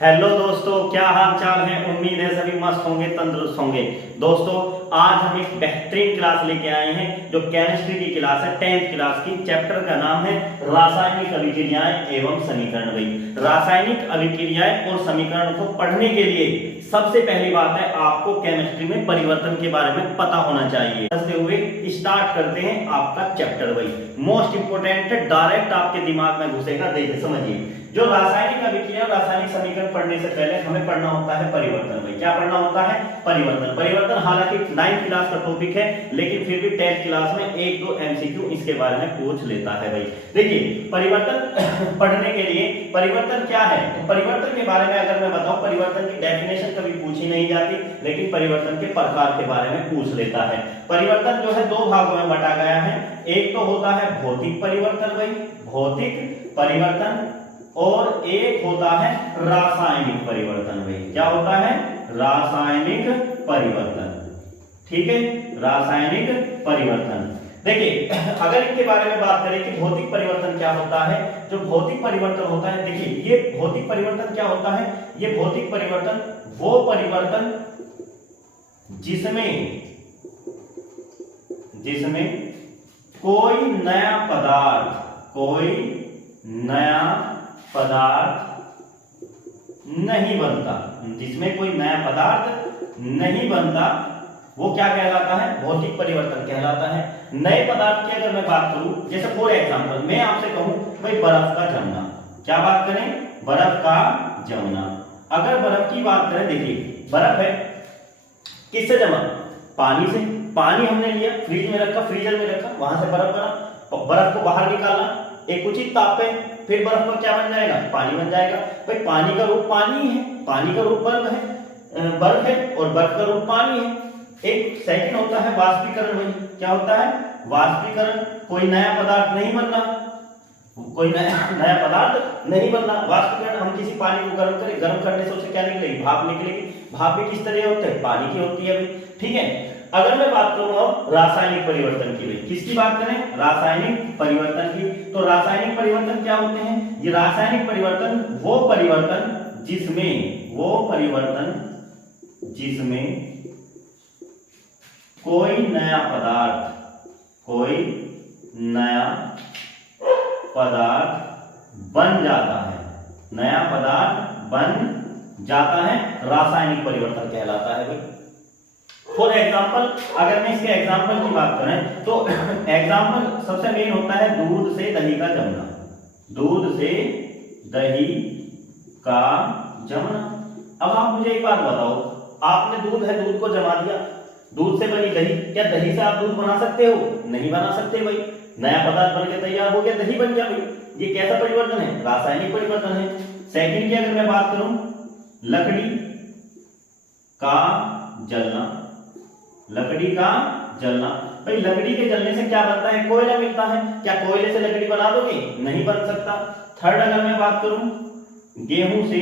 Hello दोस्तों, क्या हाल चाल है। उम्मीद है सभी मस्त होंगे, तंदुरुस्त होंगे। दोस्तों, आज हम एक बेहतरीन क्लास लेके आए हैं जो केमिस्ट्री की क्लास है, 10th क्लास की। चैप्टर का नाम है रासायनिक अभिक्रियाएं एवं समीकरण। भाई, रासायनिक अभिक्रियाएं और समीकरण को पढ़ने के लिए सबसे पहली बात है आपको केमिस्ट्री में परिवर्तन के बारे में पता होना चाहिए। समझते हुए स्टार्ट करते हैं आपका चैप्टर। भाई, मोस्ट इंपोर्टेंट है, डायरेक्ट आपके दिमाग में घुसेगा। देखिए, समझिए, जो रासायनिक अभिक्रिया, रासायनिक समीकरण पढ़ने से पहले हमें पढ़ना होता है परिवर्तन। भाई, क्या पढ़ना होता है? परिवर्तन। परिवर्तन हालांकि 9th क्लास का टॉपिक है, लेकिन फिर भी 10th क्लास में एक दो एमसीक्यू इसके बारे में पूछ लेता है। भाई देखिए, परिवर्तन पढ़ने के लिए परिवर्तन क्या है, तो परिवर्तन के बारे में अगर मैं बताऊं, परिवर्तन की डेफिनेशन कभी पूछी नहीं जाती, लेकिन परिवर्तन के प्रकार के बारे में पूछ लेता है। परिवर्तन जो है दो भागों में बांटा गया है। एक तो होता है भौतिक परिवर्तन, भाई भौतिक परिवर्तन, और एक होता है रासायनिक परिवर्तन। भाई, क्या होता है? रासायनिक परिवर्तन। ठीक है, रासायनिक परिवर्तन। देखिए, अगर इनके बारे में बात करें कि भौतिक परिवर्तन क्या होता है, जो भौतिक परिवर्तन होता है, देखिए ये भौतिक परिवर्तन क्या होता है? ये भौतिक परिवर्तन वो परिवर्तन जिसमें कोई नया पदार्थ नहीं बनता, जिसमें कोई नया पदार्थ नहीं बनता, वो क्या कहलाता है? भौतिक परिवर्तन कहलाता है। नए पदार्थ की अगर मैं बात करूं, जैसे फॉर एग्जांपल मैं आपसे कहूं भाई बर्फ का जमना, क्या बात करें? बर्फ का जमना। अगर बर्फ की बात करें, देखिए बर्फ है, किससे जमा? पानी से। पानी हमने लिया, फ्रिज में रखा, फ्रीजर में रखा, वहां से बर्फ बना, और बर्फ को बाहर निकाला एक उचित ताप पे, फिर बर्फ का क्या बन जाएगा? पानी बन जाएगा। भाई, पानी का रूप पानी है, पानी का रूप बर्फ है, और बर्फ का रूप पानी है। एक सेकंड होता है वाष्पीकरण। भाई, क्या होता है? वाष्पीकरण। कोई नया पदार्थ नहीं बनना, कोई नया पदार्थ नहीं बनना। वाष्पीकरण, हम किसी पानी को गर्म करें, गर्म करने से उसे क्या निकलेगी? भाप निकलेगी। भाप भी किस तरह होते हैं? पानी की होती है। भाई ठीक है, अगर मैं बात करूं रासायनिक परिवर्तन की, किसकी बात करें? रासायनिक परिवर्तन की। तो रासायनिक परिवर्तन क्या होते हैं? ये रासायनिक परिवर्तन वो परिवर्तन जिसमें कोई नया पदार्थ बन जाता है, नया पदार्थ बन जाता है, रासायनिक परिवर्तन कहलाता है। भाई, फॉर एग्जाम्पल अगर मैं इसके एग्जाम्पल की बात करें, तो एग्जाम्पल सबसे मेन होता है दूध से दही का जमना। दूध से दही का जमना। अब आप मुझे एक बात बताओ, आपने दूध को जमा दिया, दूध से बनी दही, क्या दही से आप दूध बना सकते हो? नहीं बना सकते। भाई, नया पदार्थ बन के तैयार हो गया, दही बन गया। भाई, ये कैसा परिवर्तन है? रासायनिक परिवर्तन है। सेकंड की अगर मैं बात करूं, लकड़ी का जलना। लकड़ी का जलना, भाई लकड़ी के जलने से क्या बनता है? कोयला मिलता है। क्या कोयले से लकड़ी बना दोगे? नहीं बन सकता। थर्ड अगर मैं बात करूं, गेहूं से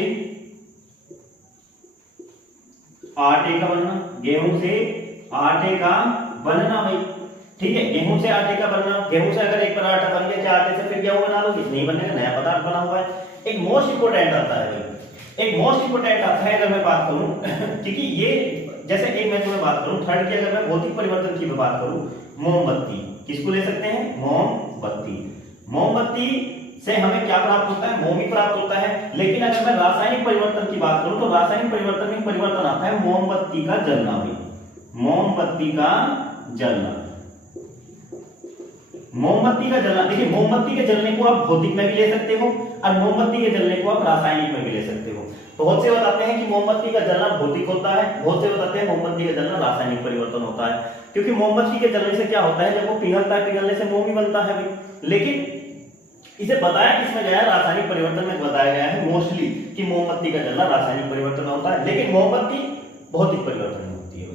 आटे का बनना। गेहूं से आटे का बनना। भाई ठीक है, गेहूं से आटे का बनना। गेहूं से अगर एक बार आटा बन गया, क्या आटे से फिर गेहूं बना लोगे? नहीं बनेगा, नया पदार्थ बना हुआ है। एक मोस्ट इंपोर्टेंट आता है, अगर मैं बात करूं क्योंकि ये जैसे एक मैं तुम्हें बात करूं, थर्ड की अगर मैं भौतिक परिवर्तन की बात करूं, मोमबत्ती। किसको ले सकते हैं? मोमबत्ती। मोमबत्ती से हमें क्या प्राप्त होता है? मोम ही प्राप्त होता है। लेकिन अगर मैं रासायनिक परिवर्तन की बात करूं, तो रासायनिक परिवर्तन में परिवर्तन आता है मोमबत्ती का जलना। भी मोमबत्ती का जलना, मोमबत्ती का जलना। देखिए, मोमबत्ती के जलने को आप भौतिक में भी ले सकते हो, और मोमबत्ती के जलने को आप रासायनिक में भी ले सकते हो। बहुत से बताते हैं कि मोमबत्ती का जलना भौतिक होता है, बहुत से बताते हैं मोमबत्ती का जलना रासायनिक परिवर्तन होता है। क्योंकि मोमबत्ती के जलने से क्या होता है? जब वो पिघलता है, पिघलने से मोम ही बनता है। भाई लेकिन इसे बताया किसमें गया है? रासायनिक परिवर्तन में बताया गया है मोस्टली कि मोमबत्ती का जलना रासायनिक परिवर्तन में होता है, लेकिन मोमबत्ती भौतिक परिवर्तन में होती है।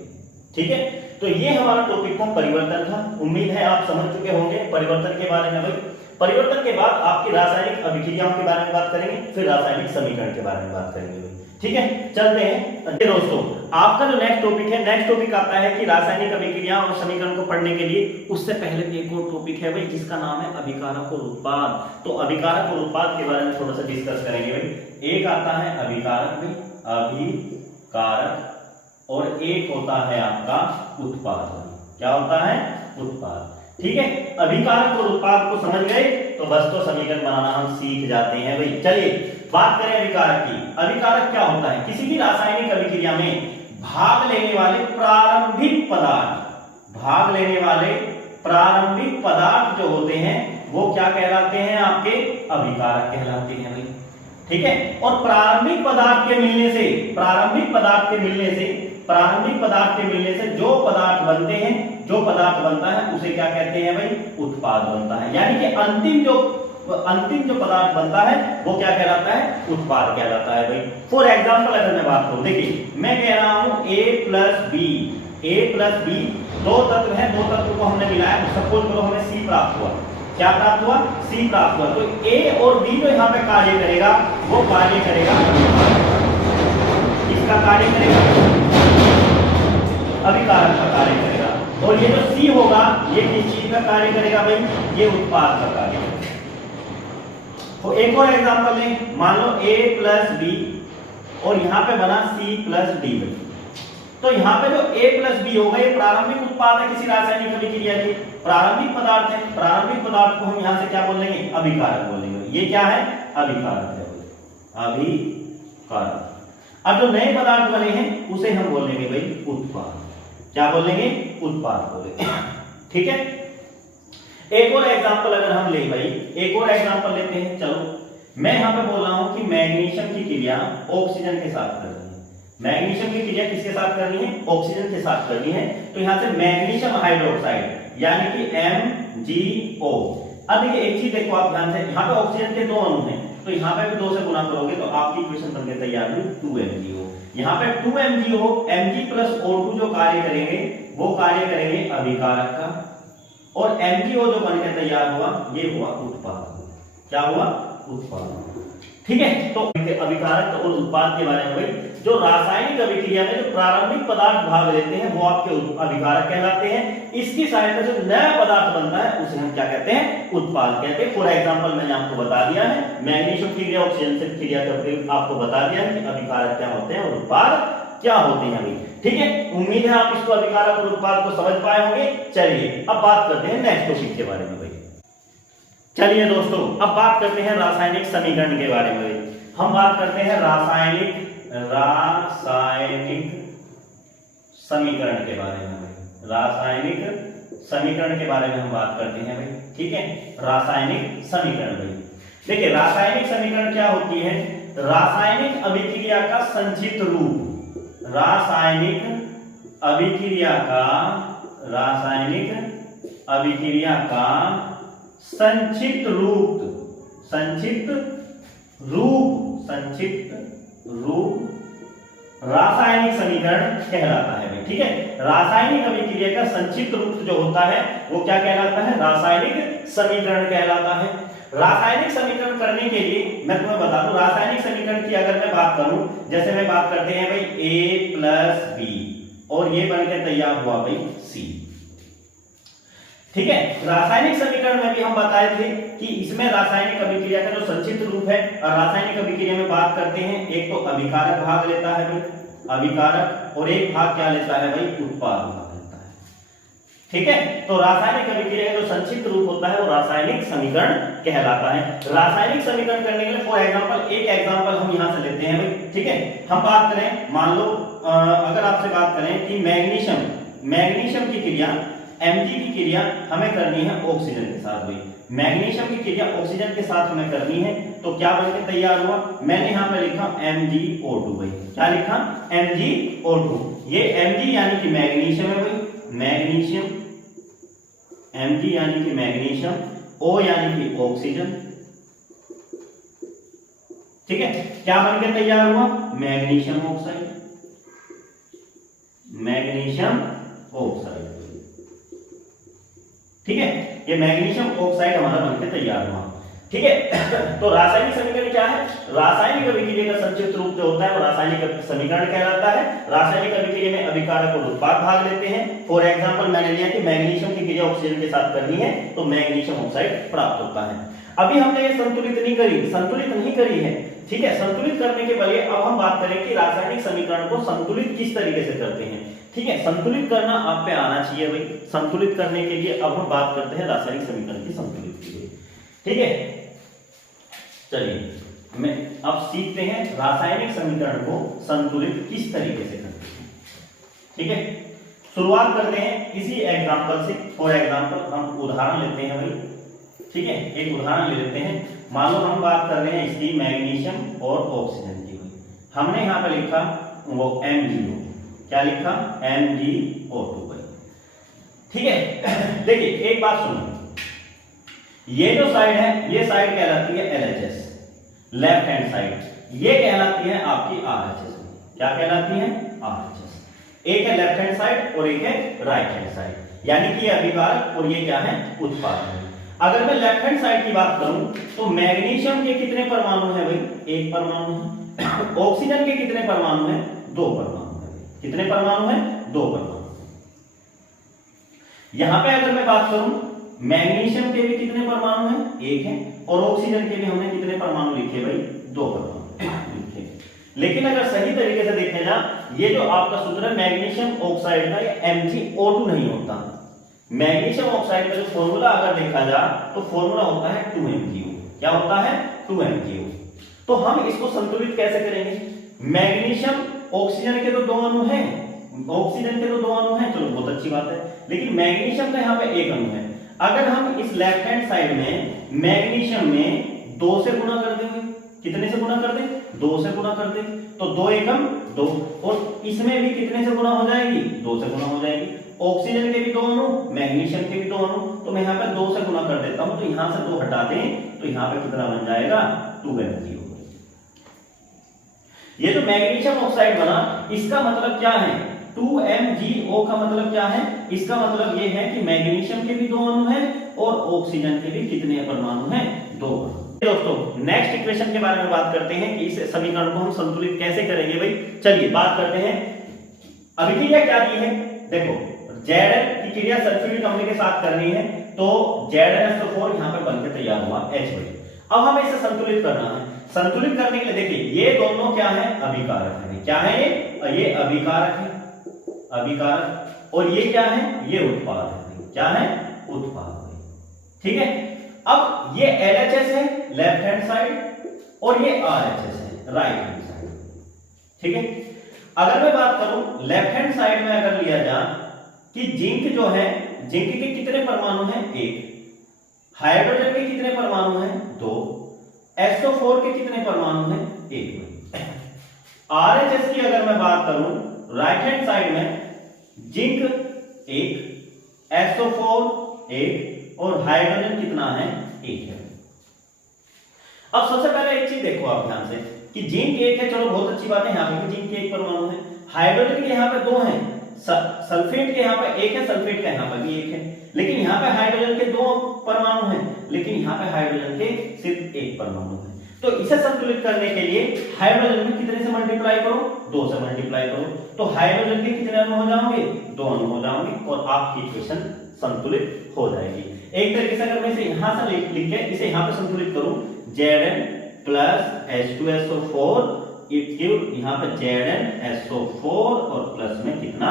ठीक है, तो ये हमारा टॉपिक था, परिवर्तन था। उम्मीद है आप समझ चुके होंगे परिवर्तन के बारे में। भाई परिवर्तन के बाद आपकी रासायनिक अभिक्रियाओं के बारे में बात करेंगे, फिर रासायनिक समीकरण के बारे में बात करेंगे भाई। ठीक है, चलते हैं दोस्तों। आपका जो नेक्स्ट टॉपिक है, नेक्स्ट टॉपिक आता है कि रासायनिक अभिक्रिया और समीकरण को पढ़ने के लिए उससे पहले एक और टॉपिक है भाई, जिसका नाम है अभिकारक और उत्पाद। तो अभिकारक और उत्पाद के बारे में थोड़ा सा डिस्कस करेंगे भाई। एक आता है अभिकारक भाई, अभिकारक, और एक होता है आपका उत्पाद। क्या होता है? उत्पाद। ठीक है, अभिकारक और उत्पाद को समझ गए तो बस तो समीकरण बनाना हम सीख जाते हैं भाई। चलिए बात करें अभिकारक की। अभिकारक क्या होता है? किसी भी रासायनिक अभिक्रिया में भाग लेने वाले प्रारंभिक पदार्थ, भाग लेने वाले प्रारंभिक पदार्थ जो होते हैं वो क्या कहलाते हैं? आपके अभिकारक कहलाते हैं भाई। ठीक है, और प्रारंभिक पदार्थ के मिलने से, प्रारंभिक पदार्थ के मिलने से, प्रारंभिक पदार्थ के मिलने से जो पदार्थ बनते हैं, जो पदार्थ बनता है उसे क्या कहते हैं भाई? उत्पाद बनता है। यानी कि अंतिम जो पदार्थ बनता है वो क्या कहलाता है? उत्पाद कहलाता है भाई। फॉर एग्जांपल अगर मैं बात करूं, देखिए मैं कह रहा हूं A प्लस बी दो तत्व हैं, दो तत्व को हमने मिलाया, सपोज करो हमें C प्राप्त हुआ। क्या प्राप्त हुआ? C प्राप्त हुआ। तो A और B जो यहाँ पे कार्य करेगा वो कार्य करेगा, इसका कार्य करेगा अभिकारक का कार्य करेगा, और ये जो C होगा ये किस चीज का कार्य करेगा भाई? ये उत्पाद का कार्य करेगा। तो एक और एग्जांपल लें, मान लो A प्लस बी और यहाँ पे बना C प्लस डी। तो यहाँ पे जो A प्लस बी होगा ये प्रारंभिक उत्पाद है किसी रासायनिक अभिक्रिया के, प्रारंभिक पदार्थ है। प्रारंभिक पदार्थ को हम यहाँ से क्या बोलेंगे? अभिकारक बोलेंगे। ये क्या है? अभिकारक है, अभिकारक। अब जो नए पदार्थ बने हैं उसे हम बोलेंगे भाई उत्पाद। क्या बोलेंगे? उत्पाद बोलेंगे। ठीक है, एक और एग्जांपल अगर हम ले भाई, एक और एग्जांपल लेते हैं। चलो मैं यहाँ पे बोल रहा हूं कि मैग्नीशियम की क्रिया ऑक्सीजन के साथ करनी है। मैग्नीशियम की क्रिया किसके साथ करनी है? ऑक्सीजन के साथ करनी है। तो यहाँ से मैग्नीशियम हाइड्रोक्साइड यानी कि MgO। अब देखिए एक चीज देखो आप ध्यान से, यहाँ पे ऑक्सीजन के दो अणु हैं, तो यहाँ पे भी 2 से गुना करोगे तो आपकी इक्वेशन बनके तैयार हुई 2MgO। यहाँ पे 2MgO, Mg प्लस O2 जो कार्य करेंगे वो कार्य करेंगे अभिकारक का, और MgO जो बनकर तैयार हुआ ये हुआ उत्पाद। क्या हुआ? उत्पाद। ठीक है, तो अभिकारक और उत्पाद के बारे में भाई, जो रासायनिक अभिक्रिया में जो प्रारंभिक पदार्थ भाग लेते हैं वो आपके अभिकारक कहलाते हैं। इसकी सहायता से नया पदार्थ बनता है उसे हम क्या कहते हैं? उत्पाद कहते हैं। फॉर एग्जांपल मैंने आपको बता दिया है, मैग्नीशियम की क्रिया ऑक्सीजन से क्रिया करके आपको बता दिया है कि अभिकारक क्या होते हैं और उत्पाद क्या होते हैं भाई। ठीक है, उम्मीद है आप इसको अभिकारक और उत्पाद को समझ पाए होंगे। चलिए अब बात करते हैं नेक्स्ट टॉपिक के बारे में भाई। चलिए दोस्तों अब बात करते हैं रासायनिक समीकरण के बारे में। हम बात करते हैं रासायनिक समीकरण के बारे में भाई। रासायनिक समीकरण के बारे में हम बात करते हैं भाई। ठीक है, रासायनिक समीकरण भाई। देखिए रासायनिक समीकरण क्या होती है? रासायनिक अभिक्रिया का संक्षिप्त रूप, रासायनिक अभिक्रिया का संक्षिप्त रूप रासायनिक समीकरण कहलाता है भाई। ठीक है, रासायनिक अभिक्रिया का संक्षिप्त रूप जो होता है वो क्या कहलाता है? रासायनिक समीकरण कहलाता है। रासायनिक समीकरण करने के लिए मैं तुम्हें बता दूं, रासायनिक समीकरण की अगर मैं बात करूं, जैसे मैं बात करते हैं भाई A प्लस बी और ये बनकर तैयार हुआ भाई C। ठीक है, रासायनिक समीकरण में भी हम बताए थे कि इसमें रासायनिक अभिक्रिया का जो संक्षिप्त रूप है, और रासायनिक अभिक्रिया में बात करते हैं, एक तो अभिकारक भाग लेता है भाई, अभिकारक, और एक भाग क्या लेता है भाई? उत्पाद भाग लेता है। ठीक है, तो रासायनिक अभिक्रिया का जो संक्षिप्त रूप होता है वो रासायनिक समीकरण कहलाता है। रासायनिक समीकरण करने के लिए फॉर एग्जांपल एक एग्जांपल हम यहां से लेते हैं भाई। ठीक है, हम बात करें, मान लो अगर आपसे बात करें कि मैग्नीशियम की क्रिया Mg की क्रिया हमें करनी है ऑक्सीजन के साथ भाई। मैग्नीशियम की क्रिया ऑक्सीजन के साथ हमें करनी है, तो क्या बनकर तैयार हुआ? मैंने यहाँ पे लिखा MgO2 भाई। क्या लिखा? MgO2। ये Mg यानी कि मैग्नीशियम है भाई, मैग्नीशियम, Mg यानी कि मैग्नीशियम, O यानी कि ऑक्सीजन। ठीक है, क्या बनकर तैयार हुआ? Magnesium oxide, magnesium oxide. ठीक है, ये मैग्नीशियम ऑक्साइड हमारा बनके तैयार हुआ। ठीक है, तो रासायनिक समीकरण क्या है? रासायनिक अभिक्रिया का संक्षिप्त रूप जो होता है वो रासायनिक समीकरण कहलाता है। रासायनिक अभिक्रिया में अभिकारक और उत्पाद भाग लेते हैं। फॉर एग्जांपल मैंने लिया कि मैग्नीशियम की क्रिया ऑक्सीजन के साथ करनी है तो मैग्नीशियम ऑक्साइड प्राप्त होता है। अभी हमने ये संतुलित नहीं करी है। ठीक है, संतुलित करने के बजाय अब हम बात करें कि रासायनिक समीकरण को संतुलित किस तरीके से करते हैं। ठीक है, संतुलित करना आप पे आना चाहिए भाई। संतुलित करने के लिए अब हम बात करते हैं रासायनिक समीकरण की संतुलित के लिए। ठीक है, चलिए मैं अब सीखते हैं रासायनिक समीकरण को संतुलित किस तरीके से करते हैं। ठीक है, शुरुआत करते हैं इसी एग्जांपल से। फॉर एग्जांपल हम उदाहरण लेते हैं भाई। ठीक है, एक उदाहरण ले लेते हैं। मान लो हम बात कर रहे हैं इसकी मैग्नीशियम और ऑक्सीजन की। हमने यहाँ पे लिखा वो MgO, क्या लिखा? MgO2। ठीक है, देखिए एक बात सुनो, ये जो साइड है ये साइड कहलाती है LHS, लेफ्ट हैंड साइड। ये कहलाती है आपकी RHS। क्या कहलाती है? RHS। एक है लेफ्ट हैंड साइड और एक है राइट हैंड साइड, यानी कि ये अभिकारक और ये क्या है? उत्पाद। अगर मैं लेफ्ट हैंड साइड की बात करूं तो मैग्नीशियम के कितने परमाणु हैं भाई? एक परमाणु है। ऑक्सीजन के कितने परमाणु हैं? दो परमाणु है। कितने परमाणु हैं? दो परमाणु। यहां पे अगर मैं बात करूं मैग्नीशियम के भी कितने परमाणु हैं? एक है। और ऑक्सीजन के भी हमने कितने परमाणु लिखे भाई? दो परमाणु लिखे। लेकिन अगर सही तरीके से देखने जा, ये जो आपका सूत्र है मैग्नीशियम ऑक्साइड का, ये MgO2 नहीं होता। मैग्नीशियम ऑक्साइड का जो फॉर्मूला अगर देखा जा तो फॉर्मूला होता है 2MgO। क्या होता है? 2MgO। तो हम इसको संतुलित कैसे करेंगे? मैग्नीशियम ऑक्सीजन के तो दो अणु हैं, ऑक्सीजन के तो दो अणु हैं, चलो बहुत अच्छी बात है। लेकिन मैग्नीशियम का यहाँ पे एक अणु है। अगर हम इस लेफ्ट हैंड साइड में मैग्नीशियम में 2 से गुणा कर देंगे, कितने से गुणा कर दें? 2 से गुणा कर दें, तो 2 एकम 2। और इसमें भी कितने से गुणा हो जाएगी? 2 से गुणा हो जाएगी। ऑक्सीजन के भी दो अणु, मैग्नीशियम के भी दो अणु, तो मैं यहाँ पे 2 से गुणा कर देता हूं, तो यहां से 2 हटा दें तो यहाँ पे कितना बन जाएगा? 2MgO। ये जो मैग्नीशियम ऑक्साइड बना, इसका मतलब क्या है? 2MgO का मतलब क्या है? इसका मतलब ये है कि मैग्नीशियम के भी दो अणु हैं और ऑक्सीजन के भी कितने परमाणु हैं? 2 परमाणु। दोस्तों नेक्स्ट इक्वेशन के बारे में बात करते हैं कि इस समीकरण को हम संतुलित कैसे करेंगे भाई। चलिए बात करते हैं। अभिक्रिया क्या दी है? देखो Zn की क्रिया सल्फ्यूरिक अम्ल के साथ करनी है, तो ZnSO4 यहाँ पे बनकर तैयार हुआ H। अब हमें इसे संतुलित करना है। संतुलित करने के लिए देखिए ये दोनों क्या है? अभिकारक है। क्या है ये अभिकारक है, अभिकारक। और ये क्या है? ये उत्पाद है। क्या है? उत्पाद। ठीक है, अब ये LHS है लेफ्ट हैंड साइड और ये RHS है राइट हैंड साइड। ठीक है, अगर मैं बात करूं लेफ्ट हैंड साइड में अगर लिया जाए कि जिंक जो है, जिंक के कितने परमाणु हैं? 1। हाइड्रोजन के कितने परमाणु हैं? 2। SO4 के कितने परमाणु हैं? 1। RHS की अगर मैं बात करूं राइट हैंड साइड में जिंक 1, SO4 1 और हाइड्रोजन कितना है? 1 है। अब सबसे पहले एक चीज देखो आप ध्यान से कि जिंक 1 है, चलो बहुत अच्छी बात है, यहाँ पे जिंक के 1 परमाणु है। हाइड्रोजन के यहाँ पे 2 हैं, सल्फेट के यहाँ पे 1 है, सल्फेट का यहाँ पे भी 1 है। लेकिन यहाँ पे हाइड्रोजन के 2 परमाणु हैं, लेकिन यहाँ पे हाइड्रोजन के सिर्फ 1 परमाणु है। तो इसे संतुलित करने के लिए हाइड्रोजन में कितने से मल्टीप्लाई करो? 2 से मल्टीप्लाई करो, तो हाइड्रोजन के कितने अणु हो जाओगे? 2 अणु हो जाओगे और आपकी इक्वेशन संतुलित हो जाएगी। एक तरीके से अगर मैं इसे यहां से लिख के इसे यहां पे संतुलित करूं, Zn प्लस H2SO4 यहाँ पे ZnSO4 और प्लस में कितना?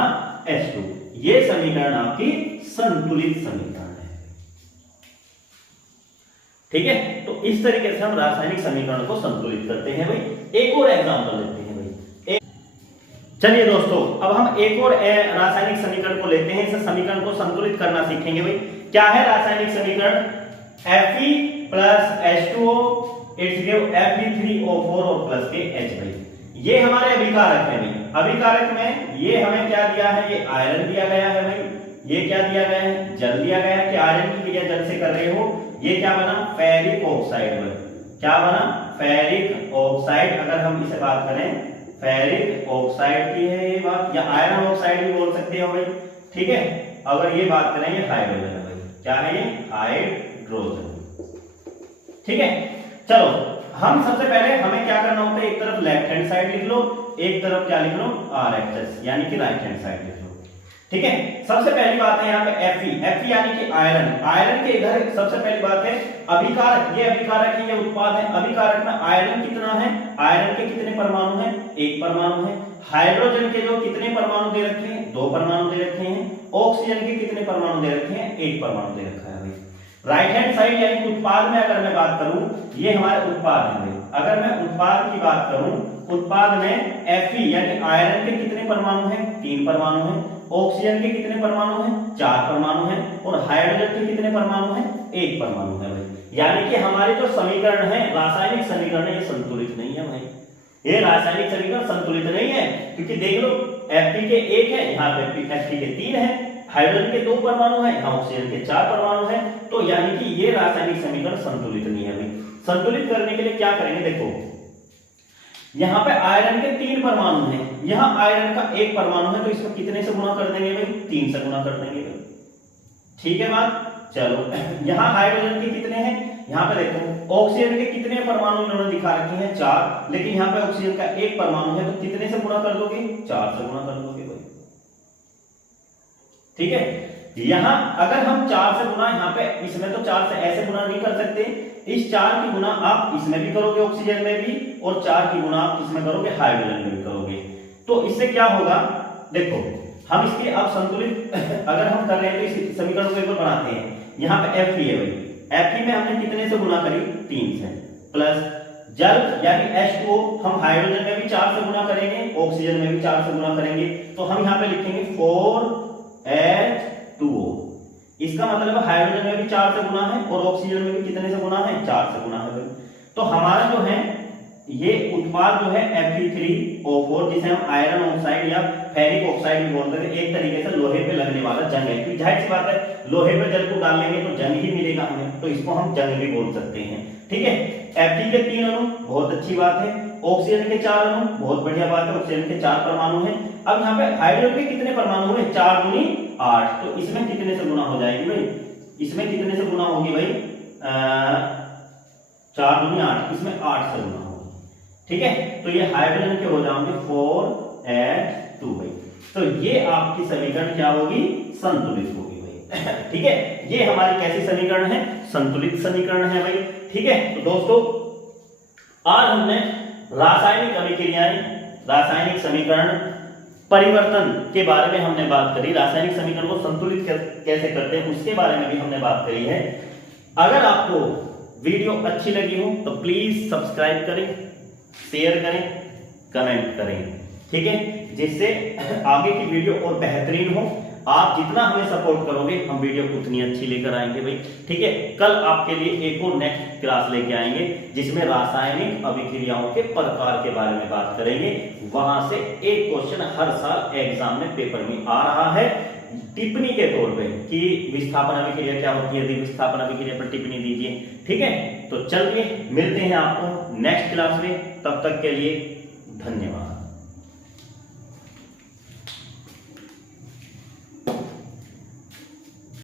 H2। ये समीकरण आपकी संतुलित समीकरण है। ठीक है, तो इस तरीके से हम रासायनिक समीकरण को संतुलित करते हैं भाई। एक और एग्जांपल लेते हैं भाई। चलिए दोस्तों अब हम एक और रासायनिक समीकरण को लेते हैं। इस समीकरण को संतुलित करना सीखेंगे भाई। क्या है रासायनिक समीकरण? Fe plus H2O it's give Fe3O4 और प्लस के H भाई। ये हमारे अभिकारक है भाई। अभिकारक में ये हमें क्या दिया है? ये आयरन दिया गया है भाई। ये क्या दिया गया है? जल दिया गया है कि आयरन की क्रिया जल से कर रहे हो। ये क्या बना? फेरिक ऑक्साइड बना। क्या बना? Ferric oxide. अगर हम इसे बात करें फेरिक ऑक्साइड की है ये बात, या आयरन ऑक्साइड भी बोल सकते हो भाई। ठीक है, अगर ये बात करें ये हाइड्रोजन है भाई। क्या है ये? हाइड्रोजन। ठीक है, चलो हम सबसे पहले हमें क्या करना होता है, एक तरफ लेफ्ट हैंड साइड लिख लो, एक तरफ क्या लिख लो? RHS यानी कि राइट हैंड साइड लिख लो। ठीक है, सबसे पहली बात है यहाँ पे Fe यानी कि आयरन। आयरन के इधर सबसे पहली बात है अभिकारक, ये अभिकारक है, ये उत्पाद है। अभिकारक में आयरन कितना है? आयरन के कितने परमाणु हैं? 1 परमाणु है। हाइड्रोजन के जो कितने परमाणु दे रखे हैं? 2 परमाणु दे रखे हैं। ऑक्सीजन के कितने परमाणु दे रखे हैं? 1 परमाणु दे रखा है भाई। राइट हैंड साइड यानी उत्पाद में अगर मैं बात करूं, ये हमारे उत्पाद है भाई। अगर मैं उत्पाद की बात करूं, उत्पाद में Fe यानी आयरन के कितने परमाणु हैं? 3 परमाणु हैं। ऑक्सीजन के कितने परमाणु हैं? 4 परमाणु हैं। और हाइड्रोजन के कितने परमाणु हैं? 1 परमाणु है भाई। यानी कि हमारे जो समीकरण है, रासायनिक समीकरण है, ये संतुलित नहीं है भाई। ये रासायनिक समीकरण संतुलित नहीं है, क्योंकि देख लो Fe के 1 है, यहाँ पे Fe के 3 है, हाइड्रोजन के 2 परमाणु हैं, यहाँ ऑक्सीजन के 4 परमाणु हैं। तो यानी कि ये रासायनिक समीकरण संतुलित नहीं है भाई। संतुलित करने के लिए क्या करेंगे? देखो यहाँ पे आयरन के 3 परमाणु हैं, यहाँ आयरन का 1 परमाणु है, तो इसमें कितने से गुणा कर देंगे भाई? 3 से गुणा कर देंगे भाई। ठीक है बात, चलो यहाँ हाइड्रोजन के कितने हैं? यहाँ पे देखो ऑक्सीजन के कितने परमाणु इन्होंने दिखा रखे हैं? 4, लेकिन यहाँ पे ऑक्सीजन का 1 परमाणु है, तो कितने से गुणा कर दोगे? 4 से गुणा कर दोगे भाई। ठीक है, यहाँ अगर हम 4 से गुणा, यहाँ पे इसमें तो 4 से ऐसे गुणा नहीं कर सकते, इस 4 की गुणा आप इसमें भी करोगे, ऑक्सीजन में भी, और 4 की गुणा आप इसमें करोगे, हाइड्रोजन में भी करोगे। तो इससे क्या होगा? देखो हम इसकी अब संतुलित अगर हम कर रहे हैं तो इस समीकरण को एक बार बनाते हैं। यहाँ पे Fe है भाई, Fe में हमने कितने से गुणा करी? 3 से, प्लस जल यानी H2O हम हाइड्रोजन में भी 4 से गुणा करेंगे, ऑक्सीजन में भी 4 से गुणा करेंगे, तो हम यहाँ पे लिखेंगे 4H2O। इसका मतलब हाइड्रोजन में भी 4 से गुणा है और ऑक्सीजन में भी कितने से गुणा है? 4 से गुणा है। तो हमारा जो है ये उत्पाद जो है Fe3O4, जिसे हम आयरन ऑक्साइड या फेरिक ऑक्साइड भी बोलते हैं, एक तरीके से लोहे पे लगने वाला जंग है। क्योंकि जाहिर सी बात है, लोहे पे जल को डालेंगे तो जंग ही मिलेगा हमें, तो इसको हम जंग भी बोल सकते हैं। ठीक है, Fe के 3 अणु, बहुत अच्छी बात है। ऑक्सीजन के 4 अणु, बहुत बढ़िया बात है, ऑक्सीजन के 4 परमाणु हैं। अब यहाँ पे हाइड्रोजन के कितने परमाणु हुए? 4 दूनी 8, तो इसमें कितने से गुणा हो जाएगी भाई? इसमें कितने से गुणा होगी भाई? 4 दूनी 8, इसमें 8 से गुणा होगी। ठीक है, तो ये हाइड्रोजन के हो जाएंगे 4H2 भाई। तो ये आपकी समीकरण क्या होगी? संतुलित होगी भाई। ठीक है, ये हमारी कैसी समीकरण है? संतुलित समीकरण है भाई। ठीक है, तो दोस्तों आज हमने रासायनिक अभिक्रियाएं, रासायनिक समीकरण परिवर्तन के बारे में हमने बात करी। रासायनिक समीकरण को संतुलित कैसे करते हैं उसके बारे में भी हमने बात करी है। अगर आपको वीडियो अच्छी लगी हो तो प्लीज सब्सक्राइब करें, शेयर करें, कमेंट करें। ठीक है, जिससे आगे की वीडियो और बेहतरीन हो। आप जितना हमें सपोर्ट करोगे हम वीडियो को उतनी अच्छी लेकर आएंगे भाई। ठीक है, कल आपके लिए एक और नेक्स्ट क्लास लेके आएंगे जिसमें रासायनिक अभिक्रियाओं के प्रकार के बारे में बात करेंगे। वहां से एक क्वेश्चन हर साल एग्जाम में पेपर में आ रहा है टिप्पणी के तौर पे कि विस्थापन अभिक्रिया क्या होती है, विस्थापन अभिक्रिया पर टिप्पणी दीजिए। ठीक है, तो चलिए मिलते हैं आपको नेक्स्ट क्लास में, तब तक के लिए धन्यवाद।